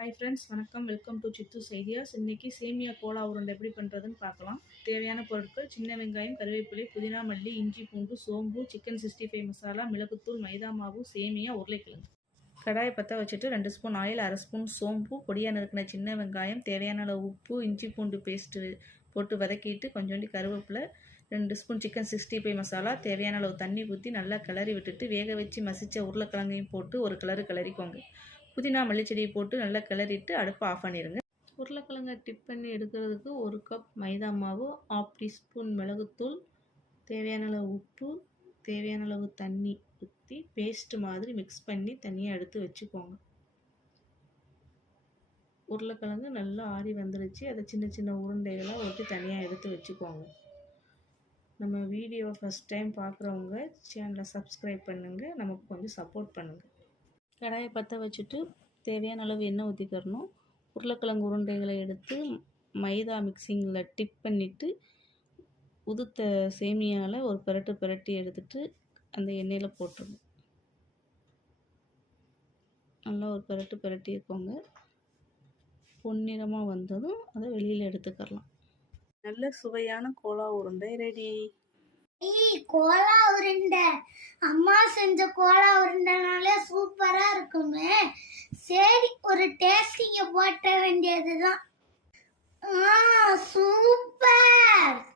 Hi friends, வணக்கம். Welcome to சித்தூஸ் ideas. இன்றைக்கி சேமியா கோலா உருண்டை எப்படி பண்ணுறதுன்னு பார்க்கலாம். தேவையான பொருட்கள்: சின்ன வெங்காயம், கருவேப்பிலை, புதினா, மல்லி, இஞ்சி, பூண்டு, சோம்பு, சிக்கன் 65 மசாலா, மிளகுத்தூள், மைதா மாவு, சேமியா, உருளைக்கிழங்கு. கடாயை பற்ற வச்சுட்டு 2 ஸ்பூன் ஆயில், அரை ஸ்பூன் சோம்பு, பொடியாக நறுக்கின சின்ன வெங்காயம், தேவையான அளவு உப்பு, இஞ்சி பூண்டு பேஸ்ட்டு போட்டு வதக்கிட்டு கொஞ்சோண்டி கருவேப்பிலை, 2 ஸ்பூன் சிக்கன் 65 மசாலா, தேவையான அளவு தண்ணி ஊற்றி நல்லா கிளறி விட்டுட்டு வேக வச்சு மசித்த உருளைக்கிழங்கையும் போட்டு ஒரு கிளறிக்கோங்க. புதினா, மல்லிச்செடியை போட்டு நல்லா கிளறிட்டு அடுப்பை ஆஃப் பண்ணிடுங்க. உருளைக்கிழங்கை டிப் பண்ணி எடுக்கிறதுக்கு 1 கப் மைதா மாவு, 1/2 டீஸ்பூன் மிளகுத்தூள், தேவையான அளவு உப்பு, தேவையான அளவு தண்ணி ஊற்றி பேஸ்ட் மாதிரி மிக்ஸ் பண்ணி தனியாக எடுத்து வச்சுக்கோங்க. உருளைக்கிழங்கு நல்லா ஆறி வந்துருச்சு. அதை சின்ன சின்ன உருண்டைகளாக ஊற்றி தனியாக எடுத்து வச்சுக்கோங்க. நம்ம வீடியோவை ஃபஸ்ட் டைம் பார்க்குறவங்க சேனலை சப்ஸ்கிரைப் பண்ணுங்கள், நமக்கு கொஞ்சம் சப்போர்ட் பண்ணுங்கள். கடாயை பற்ற வச்சுட்டு தேவையான அளவு எண்ணெய் ஊற்றிக்கிறணும். உருளைக்கிழங்கு உருண்டைகளை எடுத்து மைதா மிக்சிங்கில் டிப் பண்ணிவிட்டு உதுத்த சேமியாவில் ஒரு பிரட்டி எடுத்துகிட்டு அந்த எண்ணெயில் போட்டுருணும். நல்லா ஒரு பிரட்டி வைக்கோங்க. பொன்னிறமாக வந்ததும் அதை வெளியில் எடுத்துக்கலாம். நல்ல சுவையான கோலா உருண்டை ரெடி. கோலா உருண்டை அம்மா செஞ்ச கோலா உருண்டைனாலே சூப்பரா இருக்குமே. சரி, ஒரு டேஸ்டிங்க போட்ட வேண்டியதுதான். சூப்பர்.